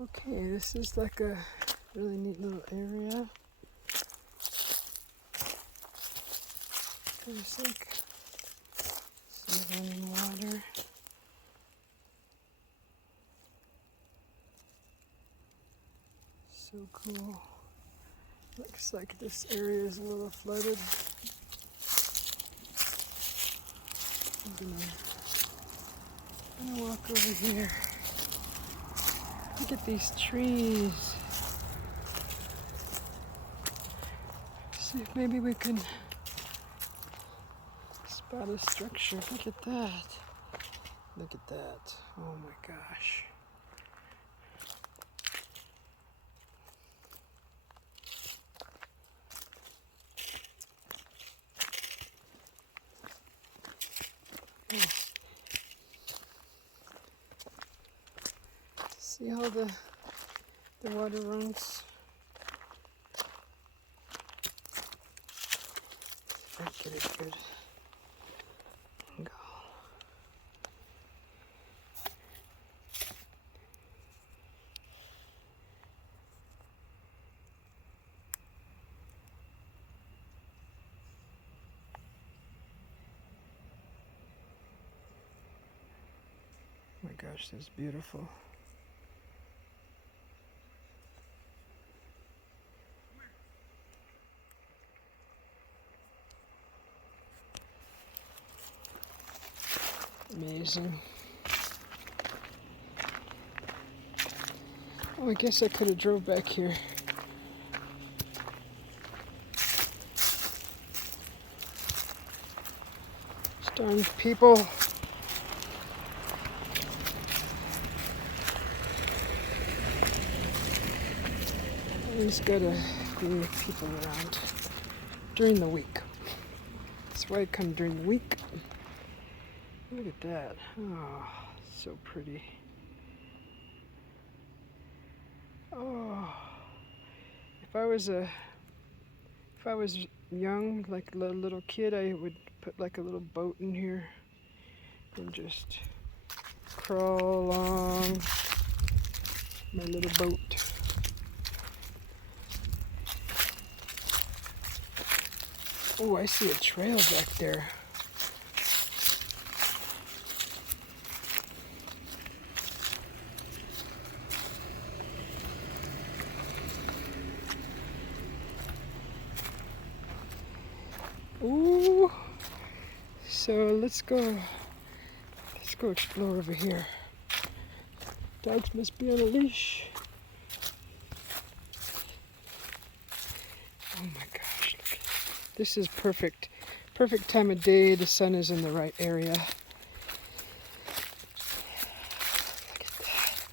Okay, this is like a really neat little area. There's like some running water. So cool. Looks like this area is a little flooded. I'm gonna walk over here. Look at these trees. See if maybe we can spot a structure. Look at that. Look at that. Oh my gosh. See how the water runs? I get it good. Go. Oh my gosh, this is beautiful. Amazing. Oh, I guess I could have drove back here. Darn people. Always gotta be with people around during the week. That's why I come during the week. Look at that. Oh, so pretty. Oh, if I was young, like a little kid, I would put like a little boat in here and just crawl along my little boat. Oh, I see a trail back there. Ooh, so let's go explore over here. Dogs must be on a leash. Oh my gosh, look. This is perfect time of day. The sun is in the right area. Look at that.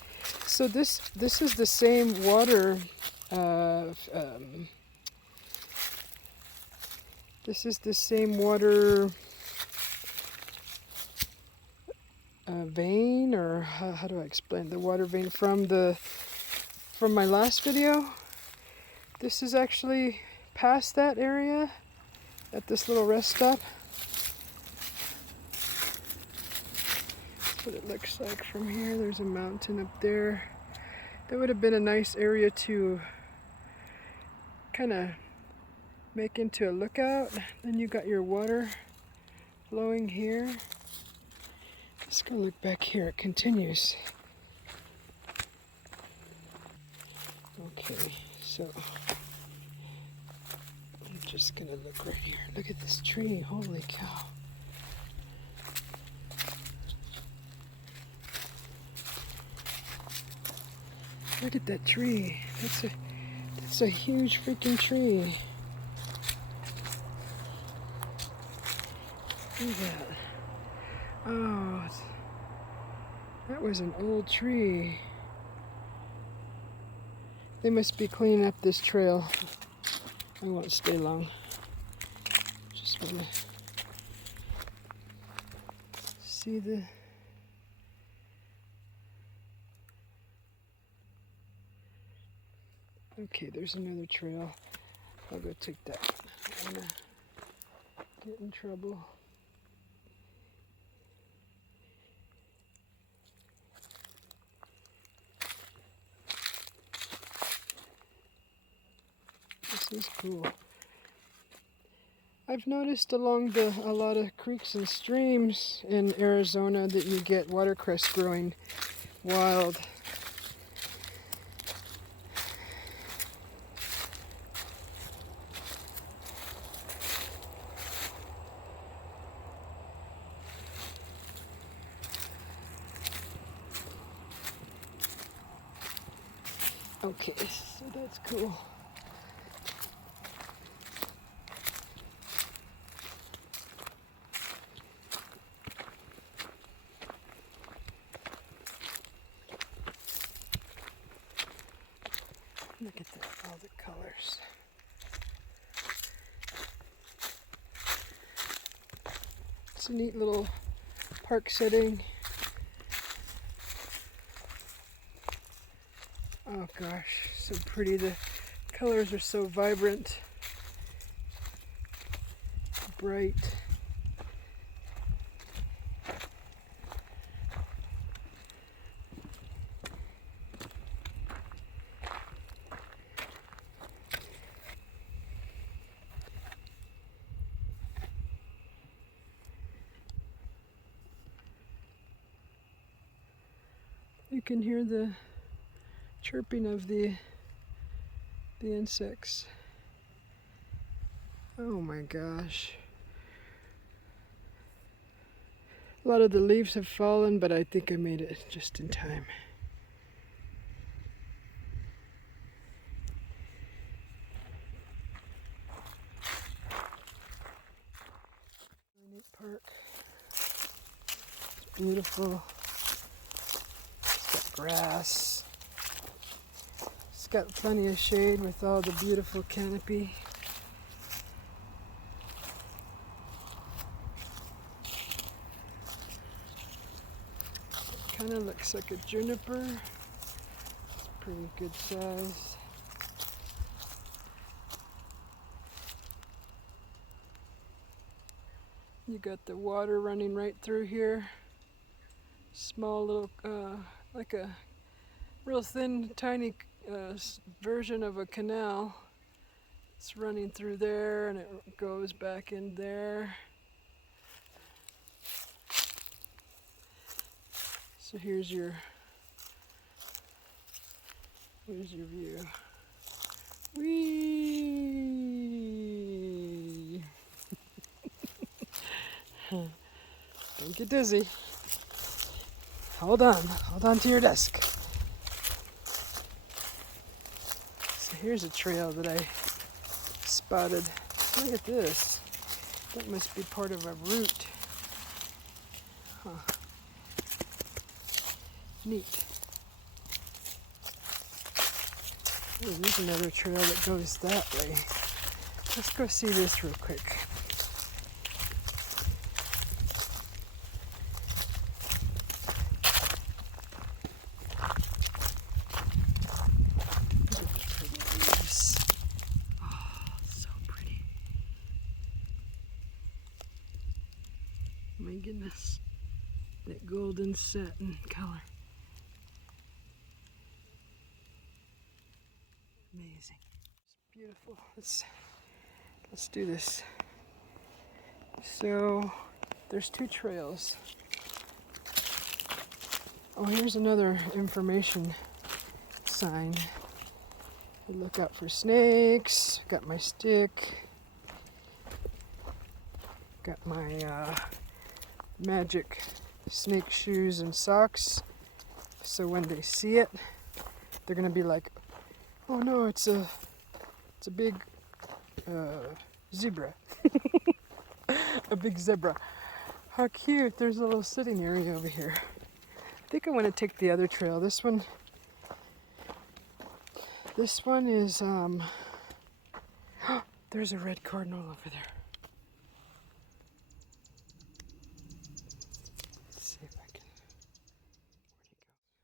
So this is the same water. This is the same water vein, or how do I explain the water vein from my last video. This is actually past that area at this little rest stop. That's what it looks like from here. There's a mountain up there. That would have been a nice area to kind of make into a lookout. Then you got your water flowing here. Let's go look back here. It continues. Okay, so I'm just gonna look right here. Look at this tree. Holy cow. Look at that tree. That's a huge freaking tree. Look at that. Oh, that was an old tree. They must be cleaning up this trail. I won't stay long. Just want to see the... Okay, there's another trail. I'll go take that. I'm gonna get in trouble. This is cool. I've noticed along a lot of creeks and streams in Arizona that you get watercress growing wild. Okay, so that's cool. Look at all the colors. It's a neat little park setting. Oh gosh, so pretty. The colors are so vibrant, bright. You can hear the chirping of the insects. Oh my gosh. A lot of the leaves have fallen, but I think I made it just in time. Neat park. It's beautiful. It's got grass. It's got plenty of shade with all the beautiful canopy. Kind of looks like a juniper. It's pretty good size. You got the water running right through here. Small little, like a real thin, tiny version of a canal. It's running through there and it goes back in there. So here's your view. Whee! Don't get dizzy. Hold on to your desk. So here's a trail that I spotted. Look at this. That must be part of a route. Huh. Neat. Oh, there's another trail that goes that way. Let's go see this real quick. Look at the pretty leaves. Oh, so pretty. My goodness. That golden satin color. Amazing. It's beautiful. Let's do this. So there's two trails. Oh, here's another information sign. Look out for snakes. Got my stick. Got my magic snake shoes and socks. So when they see it, they're gonna be like, "Oh no, it's a big zebra." A big zebra. How cute. There's a little sitting area over here. I think I want to take the other trail. This one is there's a red cardinal over there. Let's see if I can. Where'd he go?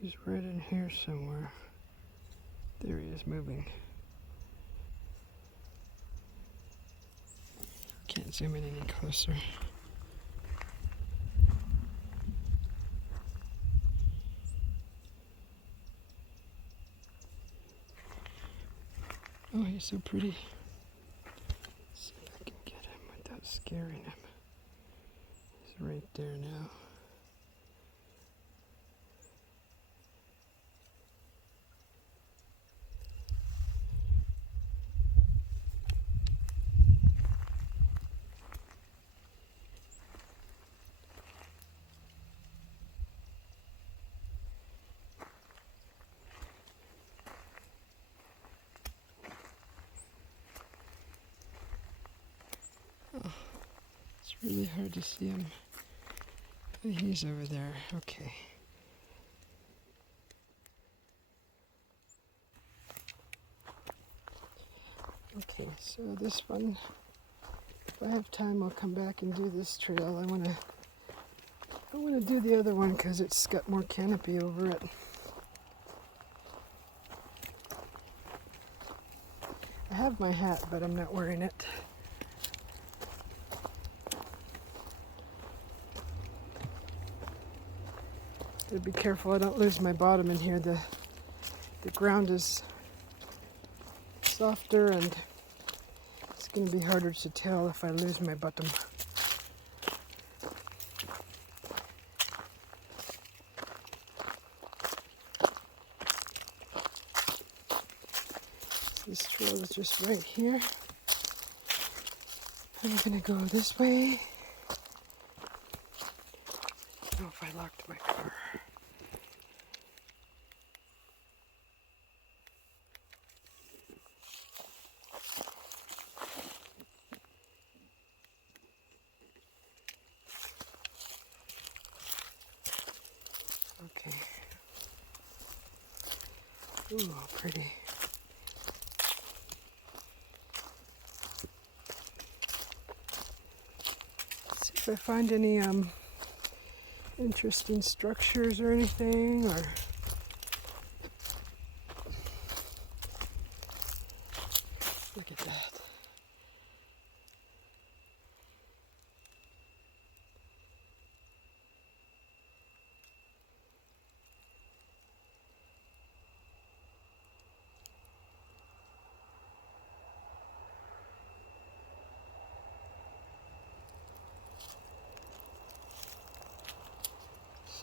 He's right in here somewhere. There he is, moving. Can't Can't zoom in any closer. Oh, he's so pretty. Let's see if I can get him without scaring him. He's right there now. Oh, it's really hard to see him. He's over there. Okay. Okay, so this one, if I have time, I'll come back and do this trail. I wanna do the other one because it's got more canopy over it. I have my hat, but I'm not wearing it. Gotta be careful I don't lose my bottom in here. The ground is softer and it's going to be harder to tell if I lose my bottom. This trail is just right here. I'm going to go this way. I don't know if I locked my car. Okay. Ooh, pretty. Let's see if I find any interesting structures or anything, or look at that.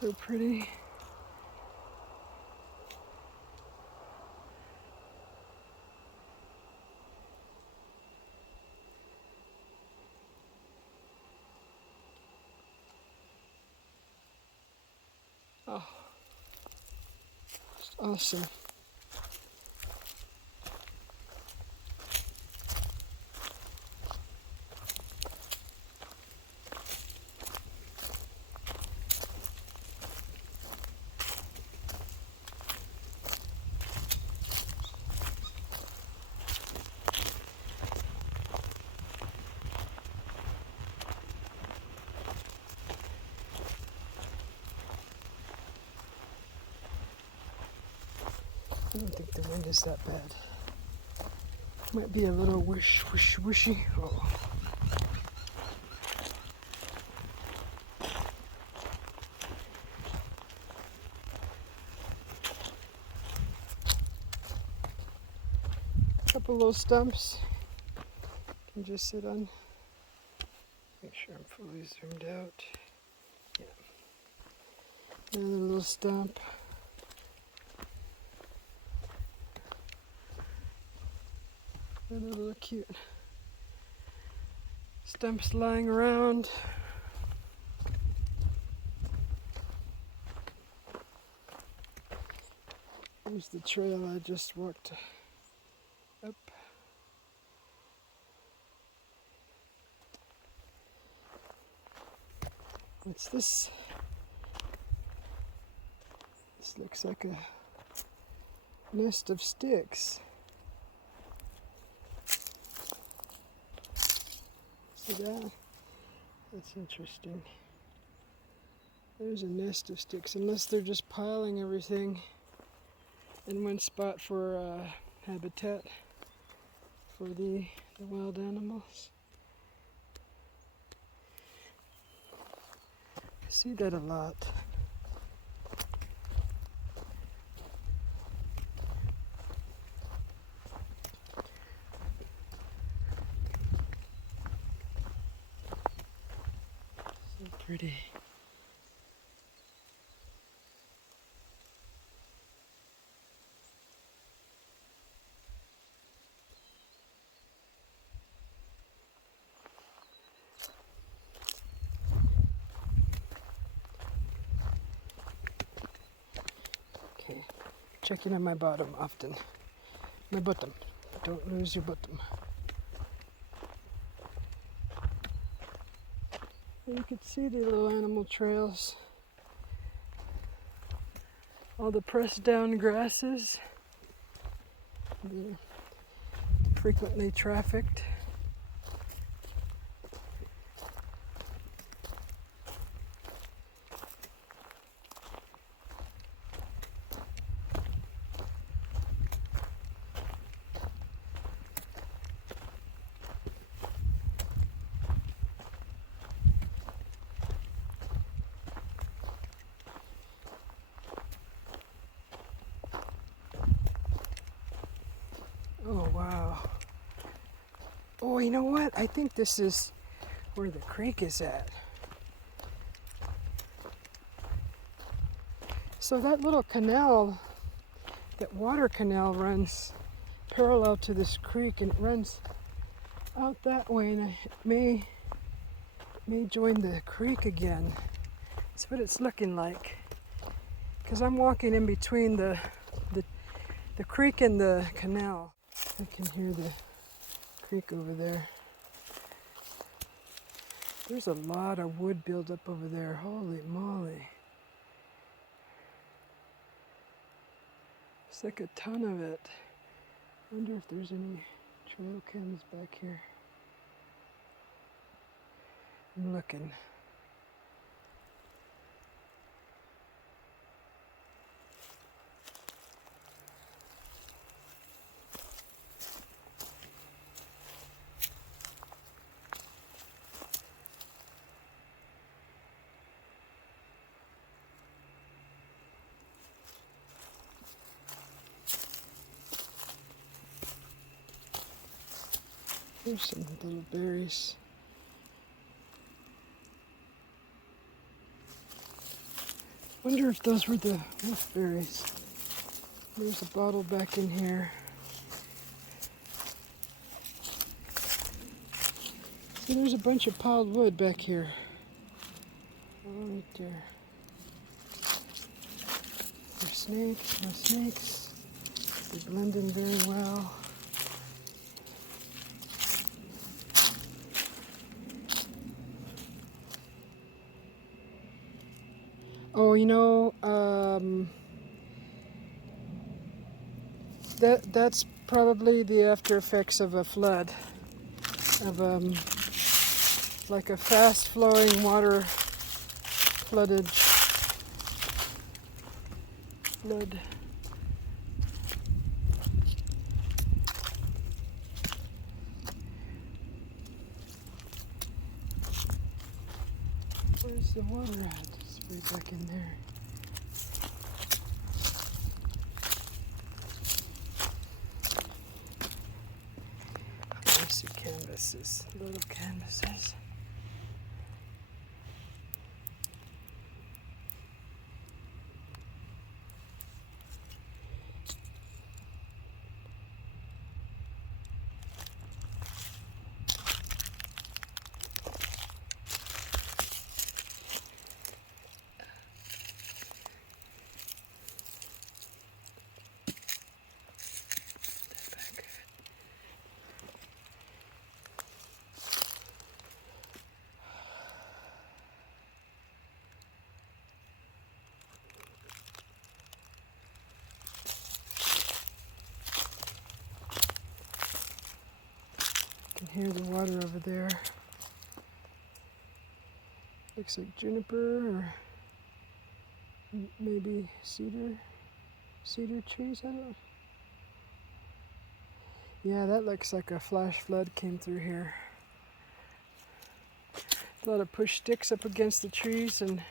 So pretty. Oh, it's awesome. I don't think the wind is that bad. Might be a little whoosh, whoosh, whooshy. Oh. Couple little stumps. Can just sit on. Make sure I'm fully zoomed out. Yeah. Another little stump. Another little cute stumps lying around. Here's the trail I just walked up. What's this? This looks like a nest of sticks. See that? That's interesting. There's a nest of sticks, unless they're just piling everything in one spot for habitat for the wild animals. See that a lot. So pretty. Okay, checking on my bottom often. My bottom. Don't lose your bottom. You can see the little animal trails. All the pressed down grasses. They're frequently trafficked. Oh, wow. Oh, you know what? I think this is where the creek is at. So that little canal, that water canal runs parallel to this creek, and it runs out that way, and it may join the creek again. That's what it's looking like. Because I'm walking in between the creek and the canal. I can hear the creek over there. There's a lot of wood buildup over there. Holy moly. It's like a ton of it. I wonder if there's any trail cams back here. I'm looking. There's some little berries. Wonder if those were the wolfberries. There's a bottle back in here. See, there's a bunch of piled wood back here. Oh, right there. There's snakes, no snakes. They blend in very well. Oh, you know, that's probably the after effects of a flood, of like a fast flowing water flood. Where's the water at? It's way back in there. I see canvases, little canvases. I can hear the water over there. Looks like juniper or maybe cedar trees, I don't know. Yeah, that looks like a flash flood came through here. A lot of push sticks up against the trees, and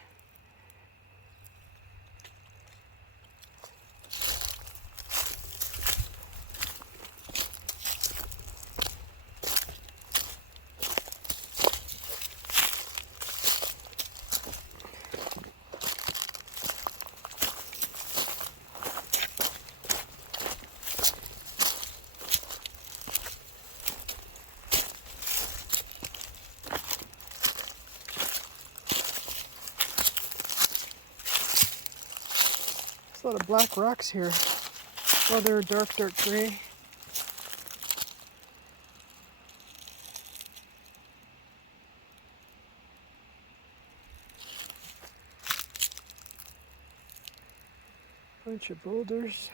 a lot of black rocks here. Well, they're dark gray. Bunch of boulders.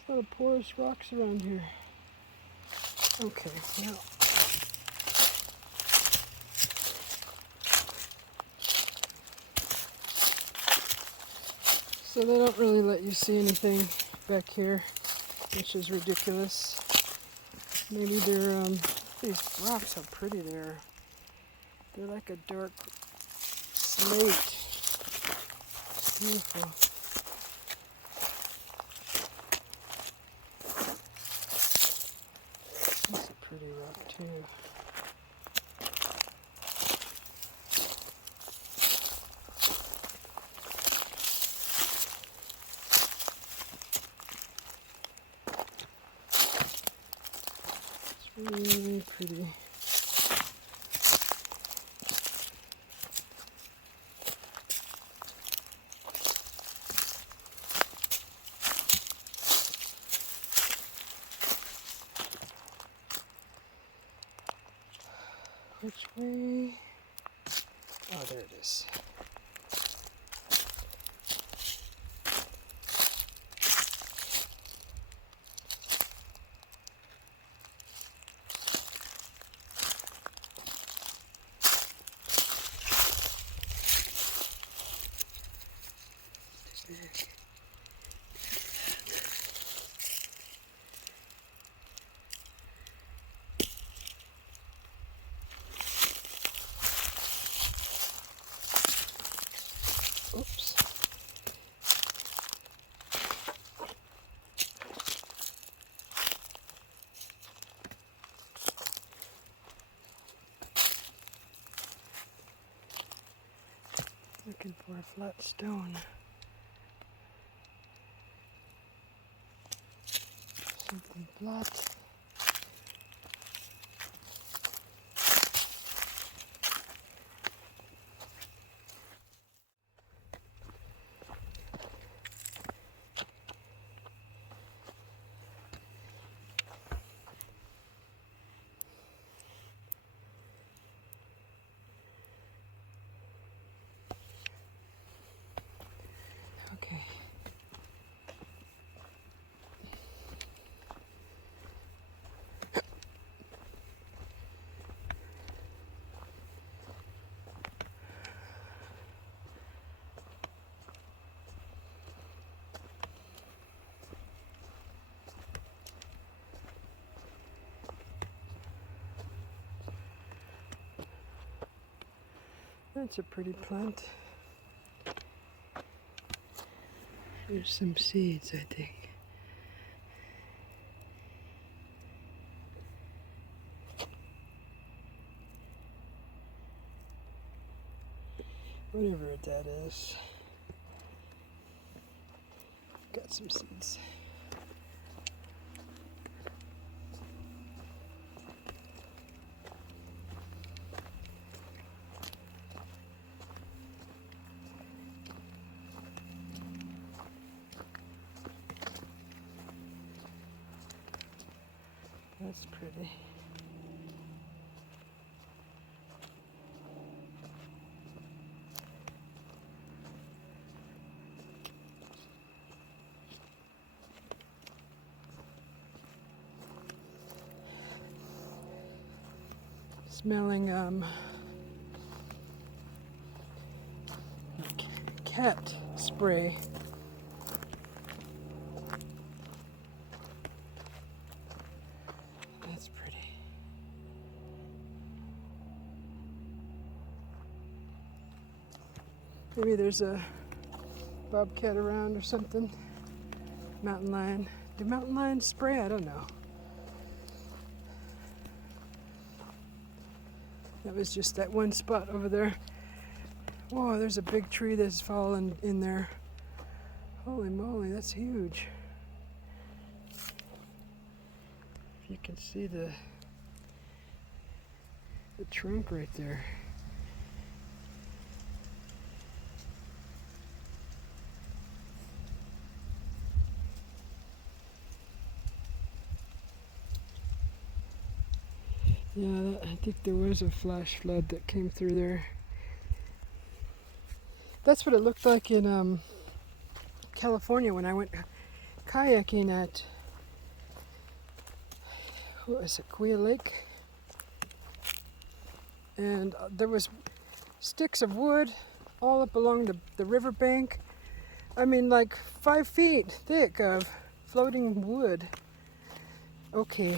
A lot of porous rocks around here. Okay, now. So they don't really let you see anything back here, which is ridiculous. Maybe they're, these rocks, how pretty they are. They're like a dark slate. It's beautiful. That's a pretty rock too. It's really pretty. Which way? Oh, there it is. Oops. Looking for a flat stone. Something flat. Okay. That's a pretty plant. There's some seeds, I think. Whatever that is. Got some seeds. That's pretty. Smelling cat spray. That's pretty. Maybe there's a bobcat around or something. Mountain lion. Do mountain lions spray? I don't know. That was just that one spot over there. Whoa, there's a big tree that's fallen in there. Holy moly, that's huge. If you can see the trunk right there. Yeah, I think there was a flash flood that came through there. That's what it looked like in California when I went kayaking at, what was it, Quia Lake? And there was sticks of wood all up along the riverbank. I mean, like 5 feet thick of floating wood. Okay.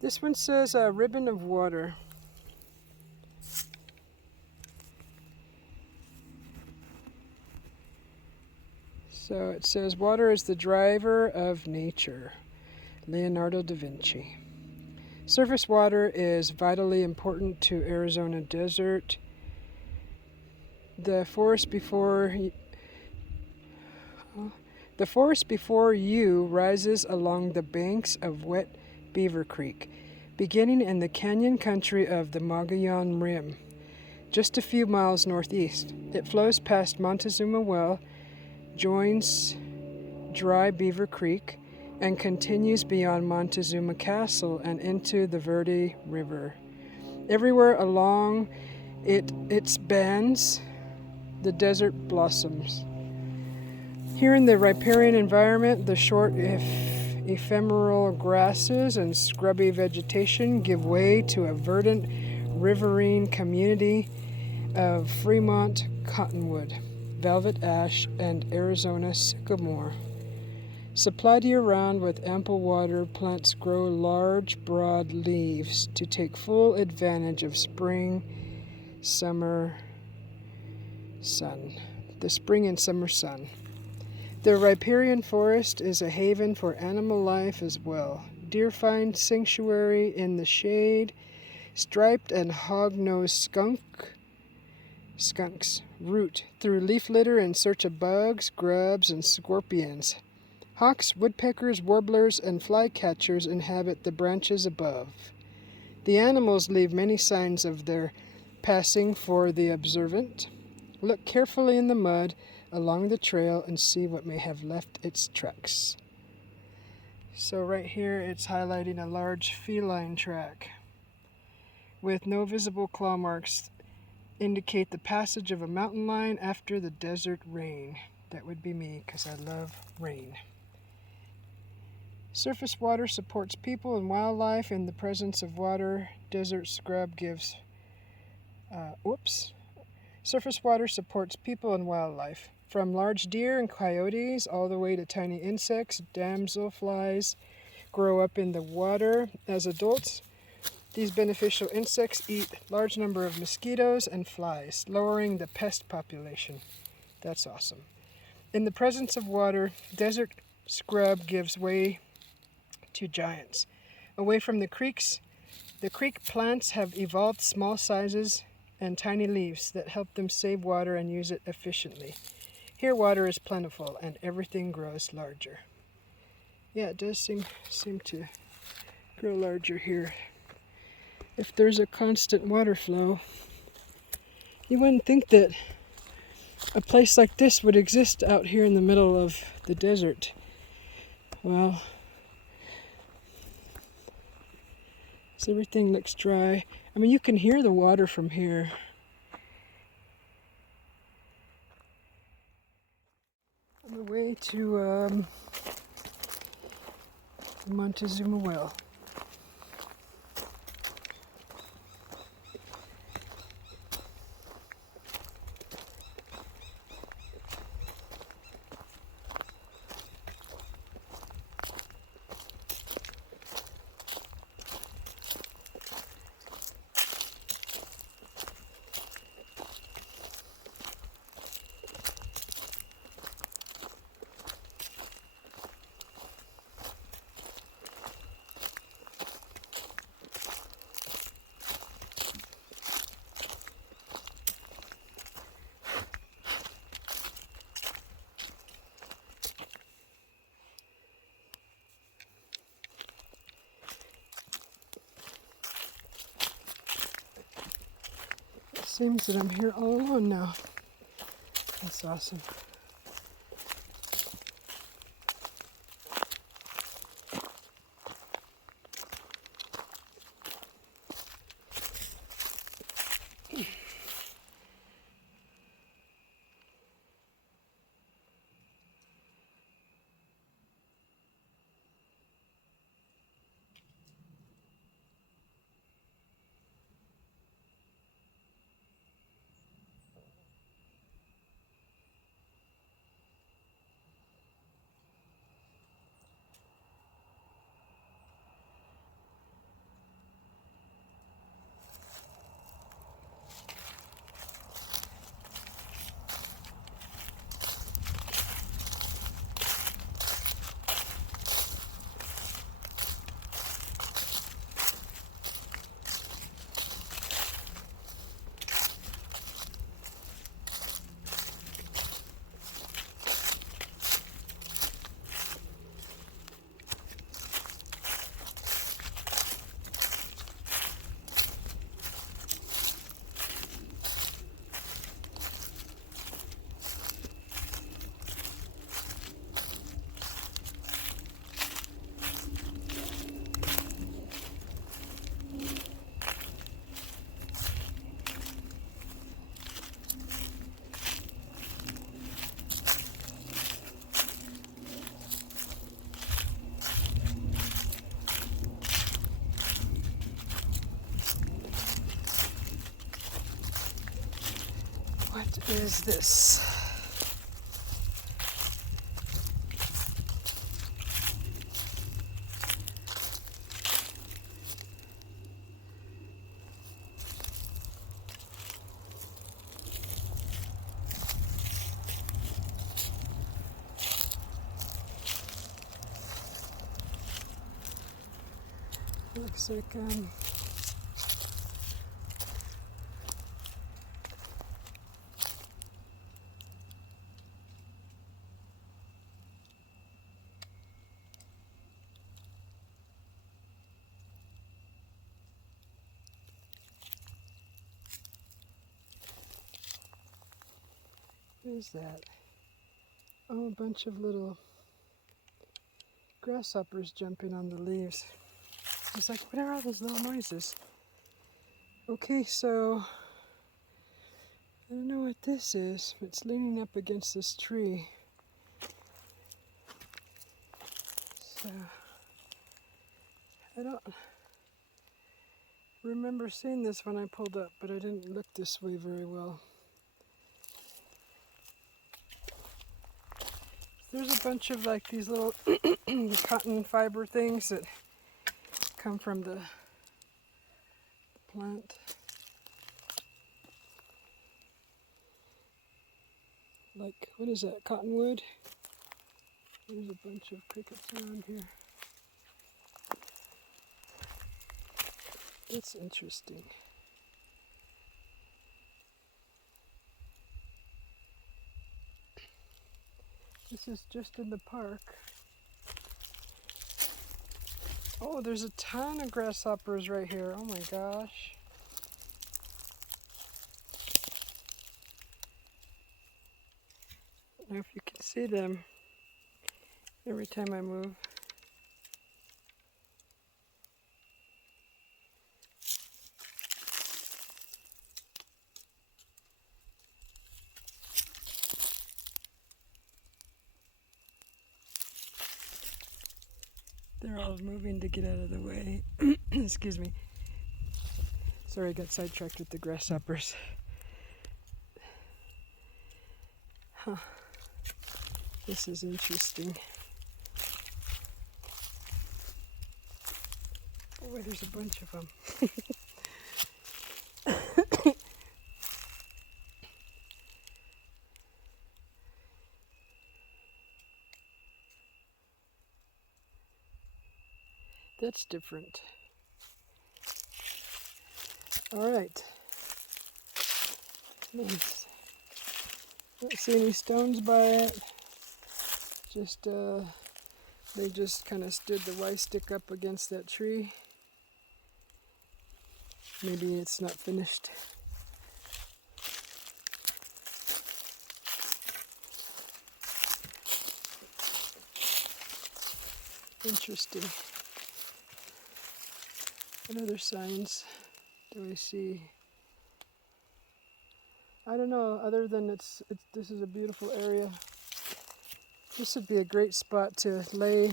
This one says a ribbon of water. So it says water is the driver of nature. Leonardo da Vinci. Surface water is vitally important to Arizona desert. The forest before you rises along the banks of Wet Beaver Creek, beginning in the canyon country of the Mogollon Rim, just a few miles northeast. It flows past Montezumas Well, joins Dry Beaver Creek, and continues beyond Montezuma Castle and into the Verde River. Everywhere along its bands, the desert blossoms. Here in the riparian environment, the short ephemeral grasses and scrubby vegetation give way to a verdant riverine community of Fremont cottonwood, velvet ash, and Arizona sycamore. Supplied year-round with ample water, plants grow large, broad leaves to take full advantage of spring, summer sun. The spring and summer sun. The riparian forest is a haven for animal life as well. Deer find sanctuary in the shade. Striped and hog-nosed skunks root through leaf litter in search of bugs, grubs, and scorpions. Hawks, woodpeckers, warblers, and flycatchers inhabit the branches above. The animals leave many signs of their passing for the observant. Look carefully in the mud along the trail and see what may have left its tracks. So right here it's highlighting a large feline track with no visible claw marks indicate the passage of a mountain lion after the desert rain. That would be me because I love rain. Surface water supports people and wildlife. In the presence of water, desert scrub gives... Surface water supports people and wildlife. From large deer and coyotes all the way to tiny insects, damselflies grow up in the water. As adults, these beneficial insects eat large number of mosquitoes and flies, lowering the pest population. That's awesome. In the presence of water, desert scrub gives way to giants. Away from the creeks, the creek plants have evolved small sizes and tiny leaves that help them save water and use it efficiently. Here water is plentiful and everything grows larger. Yeah, it does seem to grow larger here. If there's a constant water flow, you wouldn't think that a place like this would exist out here in the middle of the desert. Well, so everything looks dry. I mean, you can hear the water from here. On the way to Montezumas Well. seems that I'm here all alone now. That's awesome. What is this? Looks like what is that? Oh, a bunch of little grasshoppers jumping on the leaves. I was like, what are all those little noises? Okay, so I don't know what this is. It's leaning up against this tree. So I don't remember seeing this when I pulled up, but I didn't look this way very well. There's a bunch of like these little cotton fiber things that come from the plant. Like, what is that, cottonwood? There's a bunch of crickets around here. That's interesting. This is just in the park. Oh, there's a ton of grasshoppers right here. Oh my gosh. I don't know if you can see them every time I move. They're all moving to get out of the way. Excuse me. Sorry, I got sidetracked with the grasshoppers. Huh. This is interesting. Boy, there's a bunch of them. That's different. All right. Nice. Don't see any stones by it. Just, they just kind of stood the Y stick up against that tree. Maybe it's not finished. Interesting. What other signs do I see? I don't know, other than this is a beautiful area. This would be a great spot to lay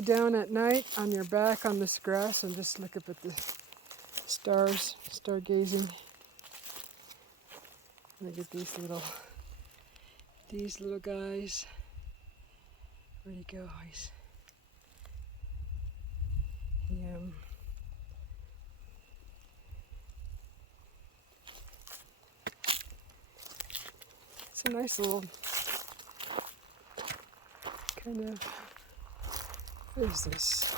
down at night on your back on this grass and just look up at the stars, stargazing. Look at these little guys. Where'd he go? It's a nice little kind of, what is this?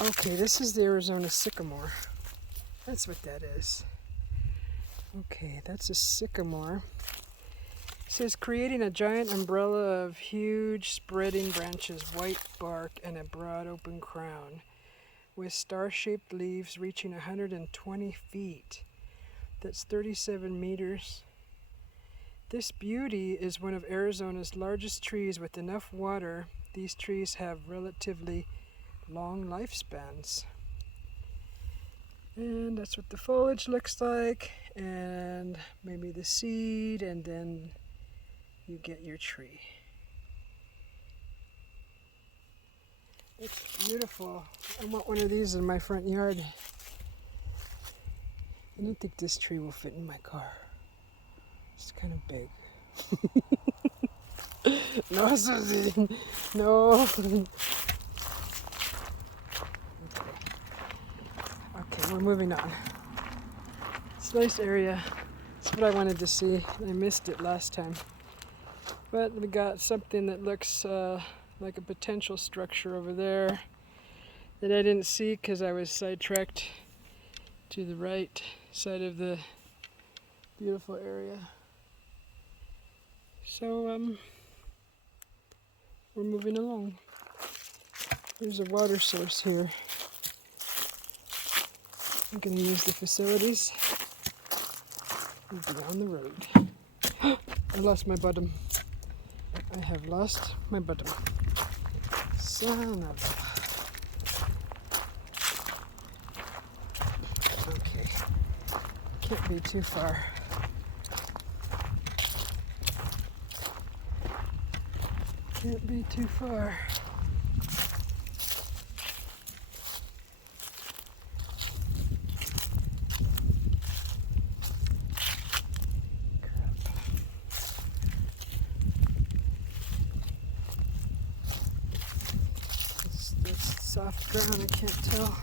Okay, this is the Arizona sycamore. That's what that is. Okay, that's a sycamore. It says creating a giant umbrella of huge spreading branches, white bark, and a broad open crown, with star-shaped leaves reaching 120 feet. That's 37 meters. This beauty is one of Arizona's largest trees. With enough water, these trees have relatively long lifespans. And that's what the foliage looks like, and maybe the seed, and then you get your tree. It's beautiful. I want one of these in my front yard. I don't think this tree will fit in my car. It's kind of big. No, Susie. No. Okay, we're moving on. It's a nice area. It's what I wanted to see. I missed it last time. But we got something that looks like a potential structure over there that I didn't see because I was sidetracked to the right side of the beautiful area. So we're moving along. There's a water source here. I'm going to use the facilities and be on the road. I lost my bottom. I have lost my bottom. Son of... Okay. Can't be too far. Can't be too far. Soft ground, I can't tell.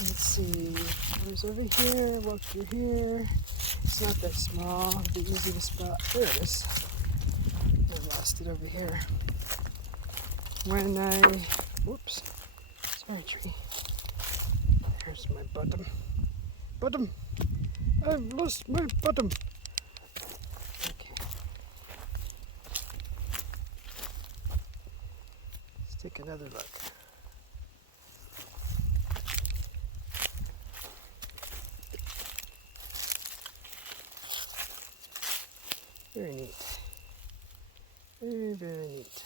Let's see, I was over here, walked through here. It's not that small, it'll be easy to spot. There it is. I lost it over here. Whoops, sorry tree. There's my bottom. Bottom! I've lost my bottom! Take another look. Very neat. Very, very neat.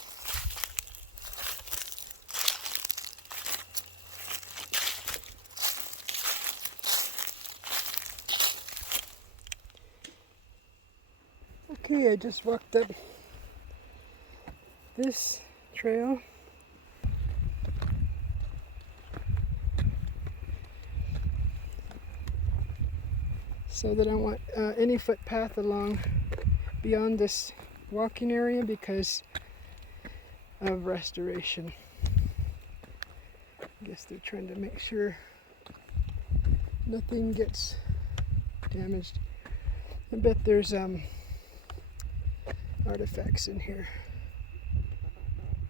Okay, I just walked up this trail. So that I don't want any footpath along beyond this walking area because of restoration. I guess they're trying to make sure nothing gets damaged. I bet there's artifacts in here.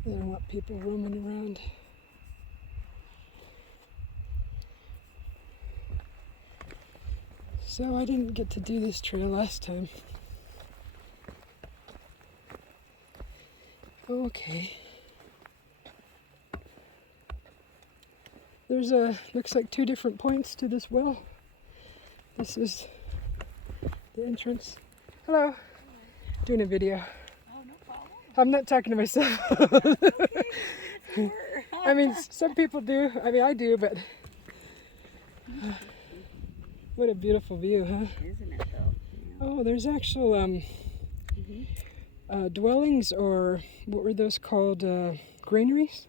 I don't want people roaming around. So I didn't get to do this trail last time. Okay. There's looks like two different points to this well. This is the entrance. Hello. Doing a video. Oh, no problem. I'm not talking to myself. Okay. I mean, some people do. I mean, I do, but what a beautiful view, huh? Isn't it though? Yeah. Oh, there's actual dwellings, or what were those called? Granaries?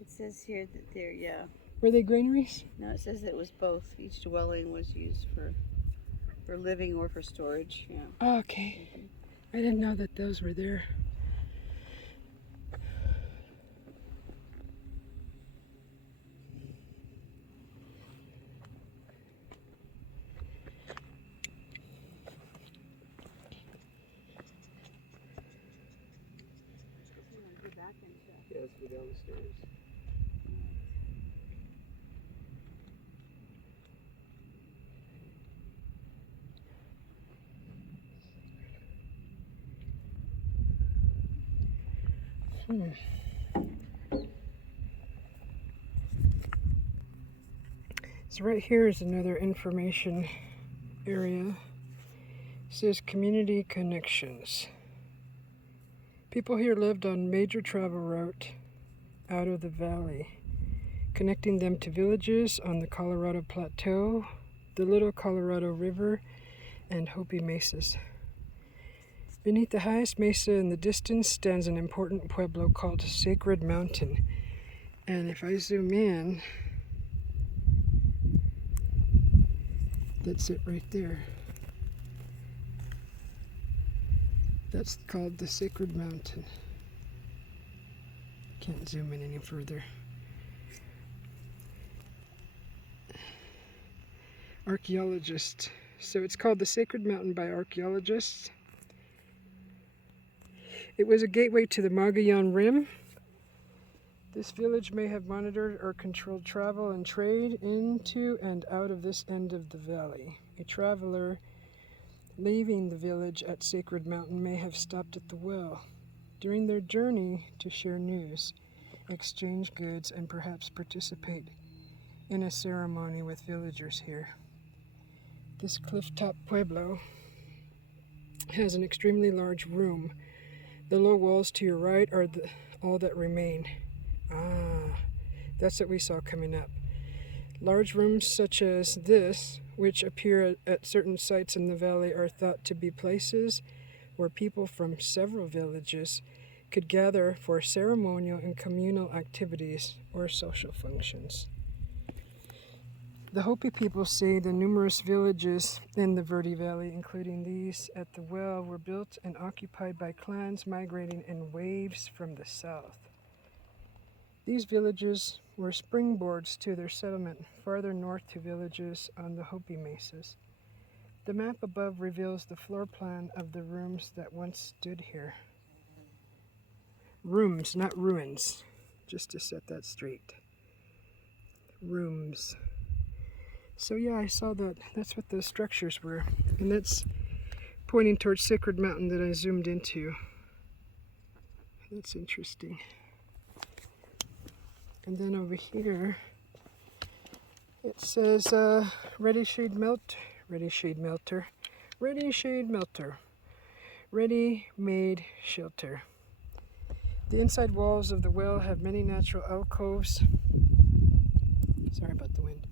It says here that they're, yeah. Were they granaries? No, it says it was both. Each dwelling was used for living or for storage. Yeah. Oh, okay. I didn't know that those were there. Yeah, let's go down the stairs. So right here is another information area. It says community connections. People here lived on major travel route out of the valley, connecting them to villages on the Colorado Plateau, the Little Colorado River, and Hopi Mesas. Beneath the highest mesa in the distance stands an important pueblo called Sacred Mountain. And if I zoom in, that's it right there. That's called the Sacred Mountain. Can't zoom in any further. Archaeologists. So it's called the Sacred Mountain by archaeologists. It was a gateway to the Magallanes Rim. This village may have monitored or controlled travel and trade into and out of this end of the valley. A traveler leaving the village at Sacred Mountain may have stopped at the well during their journey to share news, exchange goods, and perhaps participate in a ceremony with villagers here. This clifftop pueblo has an extremely large room. The low walls to your right are all that remain. Ah, that's what we saw coming up. Large rooms such as this, which appear at certain sites in the valley, are thought to be places where people from several villages could gather for ceremonial and communal activities or social functions. The Hopi people say the numerous villages in the Verde Valley, including these at the well, were built and occupied by clans migrating in waves from the south. These villages were springboards to their settlement farther north to villages on the Hopi Mesas. The map above reveals the floor plan of the rooms that once stood here. Rooms, not ruins, just to set that straight. Rooms. So yeah, I saw that. That's what those structures were. And that's pointing towards Sacred Mountain that I zoomed into. That's interesting. And then over here, it says ready shade melter, ready-made shelter. The inside walls of the well have many natural alcoves. Sorry about the wind.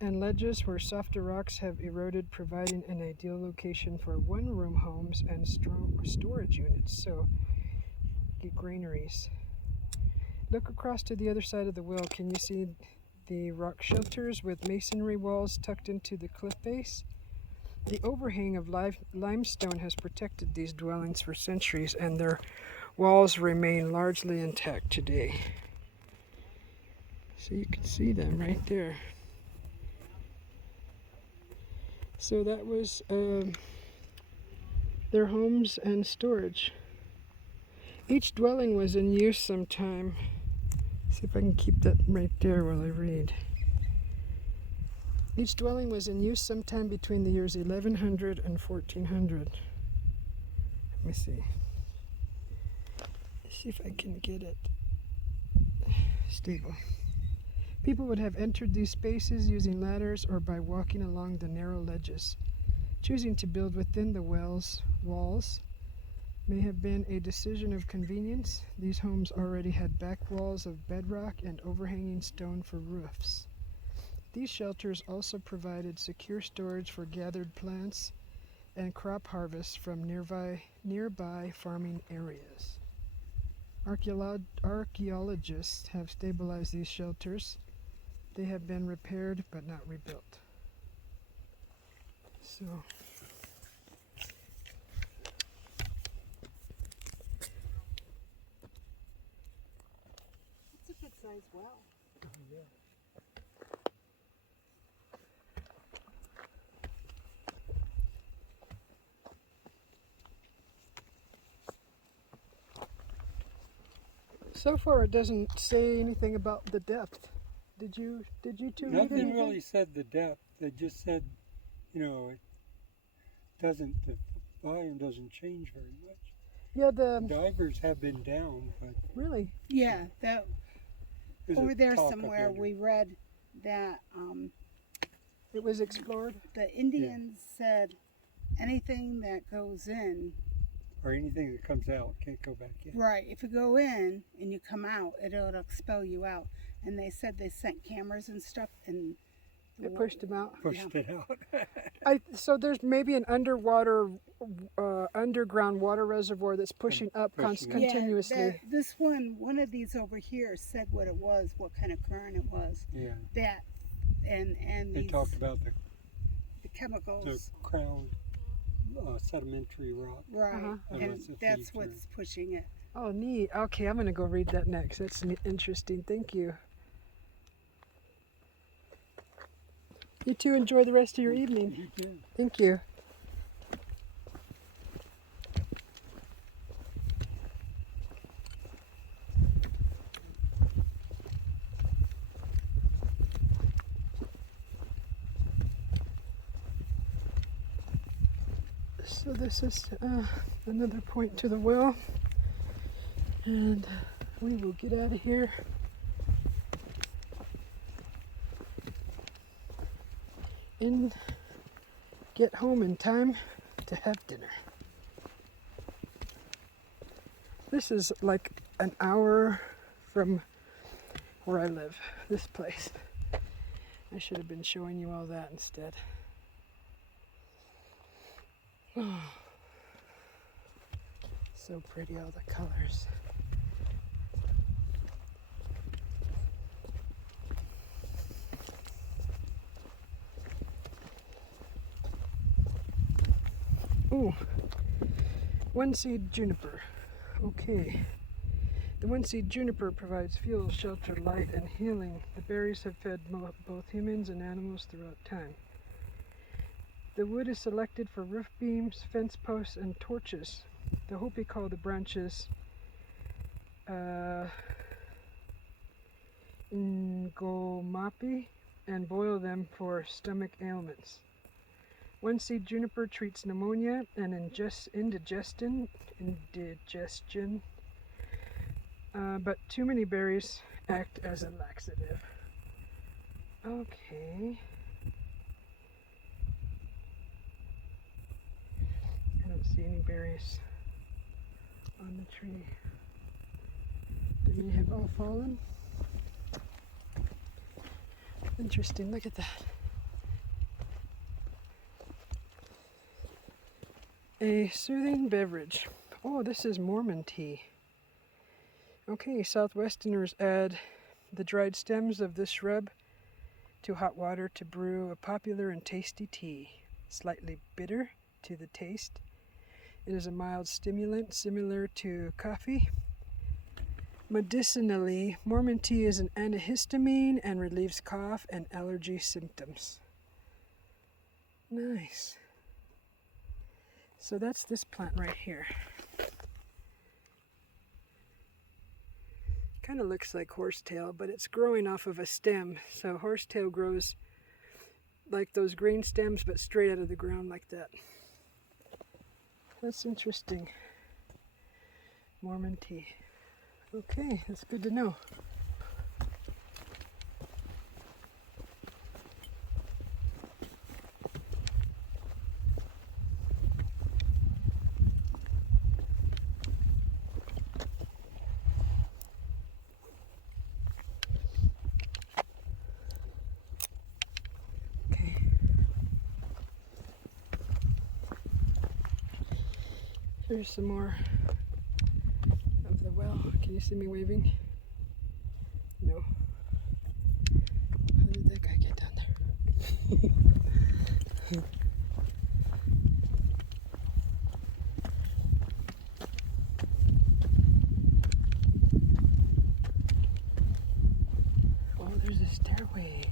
And ledges where softer rocks have eroded, providing an ideal location for one-room homes and storage units. So, get granaries. Look across to the other side of the well. Can you see the rock shelters with masonry walls tucked into the cliff face? The overhang of limestone has protected these dwellings for centuries, and their walls remain largely intact today. So you can see them right there. So that was their homes and storage. Each dwelling was in use sometime. See if I can keep that right there while I read. Each dwelling was in use sometime between the years 1100 and 1400. Let me see. See if I can get it stable. People would have entered these spaces using ladders or by walking along the narrow ledges. Choosing to build within the well's walls may have been a decision of convenience. These homes already had back walls of bedrock and overhanging stone for roofs. These shelters also provided secure storage for gathered plants and crop harvests from nearby farming areas. Archaeologists have stabilized these shelters. They have been repaired but not rebuilt. So It's a good sized well. so far it doesn't say anything about the depth. Did you two read Nothing anything? really said the depth. They just said, it doesn't, the volume doesn't change very much. Yeah, the Divers have been down, but really. Yeah, that there's over a there talk up somewhere there. we read that It was explored. the Indians said anything that goes in, Or anything that comes out can't go back in. right, if you go in and you come out, it'll expel you out. And they said they sent cameras and stuff and It pushed him out. Pushed it out. So there's maybe an underground water reservoir that's pushing up Pushing up. continuously. This one of these over here said what it was, what kind of current it was. Yeah. That and They these, talked about the the chemicals. crown sedimentary rock. Right, Uh-huh. and That's a that's feature. what's pushing it. Oh, neat. Okay, I'm going to go read that next. That's interesting. Thank you. You two enjoy the rest of your evening. You do. Thank you. So this is another point to the well, and we will get out of here. And get home in time to have dinner. This is like an hour from where I live, this place. I should have been showing you all that instead. So pretty, all the colors. Ooh, one-seed juniper. Okay. The one-seed juniper provides fuel, shelter, light, and healing. The berries have fed both humans and animals throughout time. The wood is selected for roof beams, fence posts, and torches. The Hopi call the branches ngomapi and boil them for stomach ailments. One-seed juniper treats pneumonia and indigestion, but too many berries act as a laxative. Okay. I don't see any berries on the tree. They may have all fallen. Interesting, look at that. A soothing beverage. Oh, this is Mormon tea. Okay, Southwesterners add the dried stems of this shrub to hot water to brew a popular and tasty tea. Slightly bitter to the taste. It is a mild stimulant similar to coffee. Medicinally, Mormon tea is an antihistamine and relieves cough and allergy symptoms. Nice. So that's this plant right here. Kind of looks like horsetail, but it's growing off of a stem. So horsetail grows like those green stems, but straight out of the ground like that. That's interesting. Mormon tea. Okay, that's good to know. Here's some more of the well. Can you see me waving? No. How did that guy get down there? Oh, there's a stairway.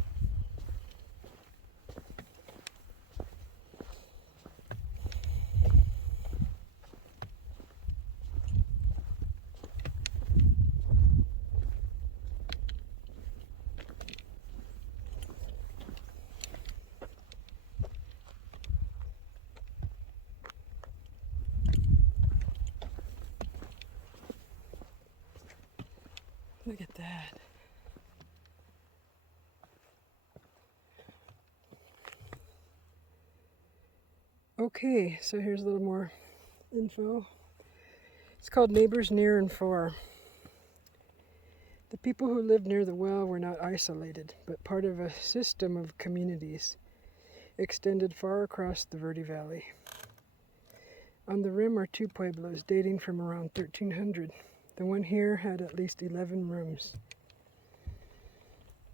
Look at that. Okay, so here's a little more info. It's called Neighbors Near and Far. The people who lived near the well were not isolated, but part of a system of communities extended far across the Verde Valley. On the rim are two pueblos dating from around 1300. The one here had at least 11 rooms.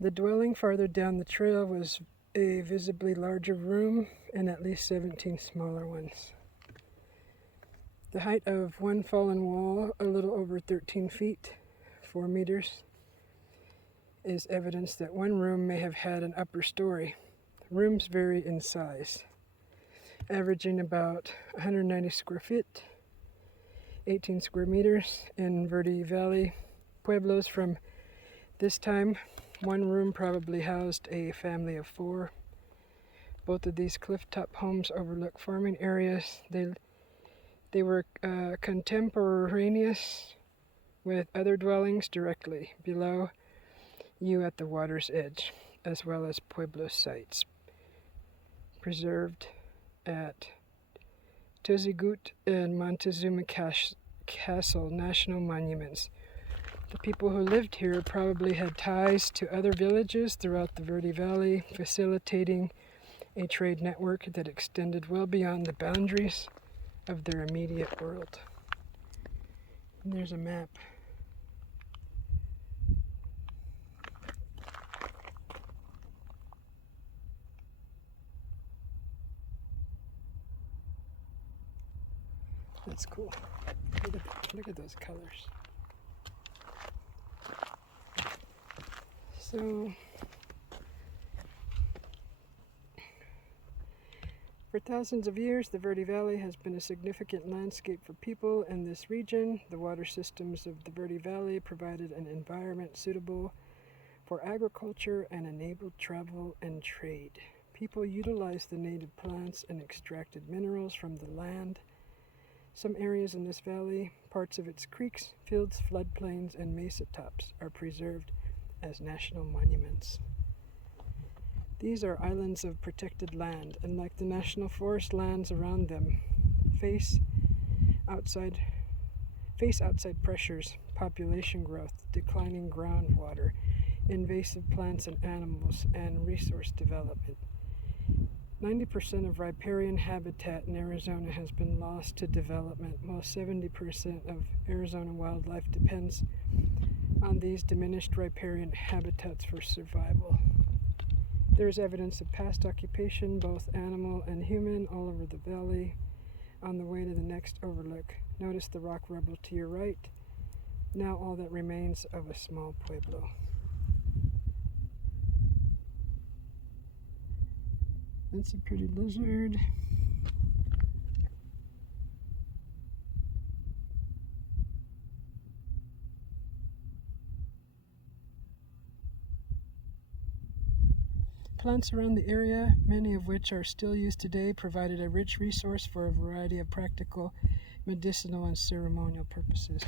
The dwelling farther down the trail was a visibly larger room and at least 17 smaller ones. The height of one fallen wall, a little over 13 feet, 4 meters, is evidence that one room may have had an upper story. Rooms vary in size, averaging about 190 square feet, 18 square meters. In Verde Valley pueblos from this time, one room probably housed a family of 4. Both of these cliff-top homes overlook farming areas. They were contemporaneous with other dwellings directly below you at the water's edge, as well as pueblo sites preserved at Tozigut and Montezuma Castle National Monuments. The people who lived here probably had ties to other villages throughout the Verde Valley, facilitating a trade network that extended well beyond the boundaries of their immediate world. And there's a map. That's cool. Look at those colors. So, for thousands of years, the Verde Valley has been a significant landscape for people in this region. The water systems of the Verde Valley provided an environment suitable for agriculture and enabled travel and trade. People utilized the native plants and extracted minerals from the land. Some areas in this valley, parts of its creeks, fields, floodplains, and mesa tops are preserved as national monuments. These are islands of protected land, and like the national forest lands around them, face outside pressures, population growth, declining groundwater, invasive plants and animals, and resource development. 90% of riparian habitat in Arizona has been lost to development, while 70% of Arizona wildlife depends on these diminished riparian habitats for survival. There is evidence of past occupation, both animal and human, all over the valley. On the way to the next overlook, notice the rock rubble to your right, now all that remains of a small pueblo. That's a pretty lizard. Plants around the area, many of which are still used today, provided a rich resource for a variety of practical, medicinal, and ceremonial purposes.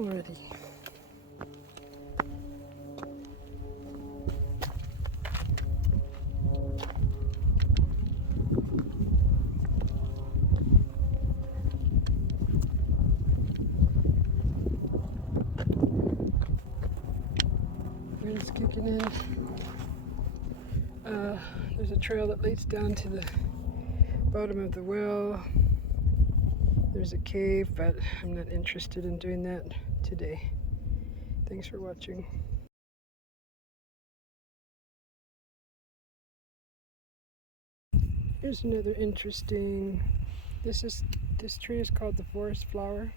already. Wind's kicking in. There's a trail that leads down to the bottom of the well. There's a cave, but I'm not interested in doing that today. Thanks for watching. Here's another interesting, this tree is called the forest flower.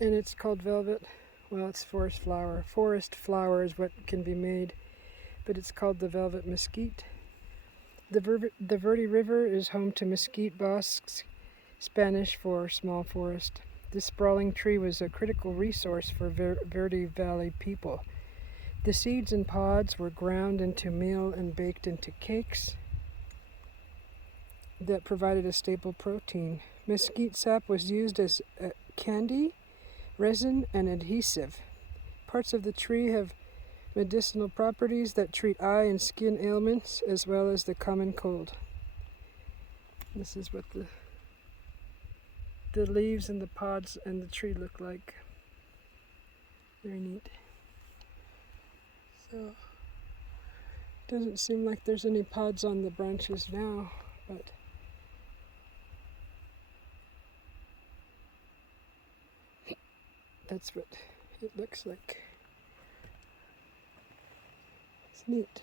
And it's called velvet. Well, it's forest flower. Forest flower is what can be made, but it's called the velvet mesquite. The Verde River is home to mesquite bosques, Spanish for small forest. This sprawling tree was a critical resource for Verde Valley people. The seeds and pods were ground into meal and baked into cakes that provided a staple protein. Mesquite sap was used as a candy, resin, and adhesive. Parts of the tree have medicinal properties that treat eye and skin ailments as well as the common cold. This is what the leaves and the pods and the tree look like. Very neat. So, doesn't seem like there's any pods on the branches now, but that's what it looks like. It's neat.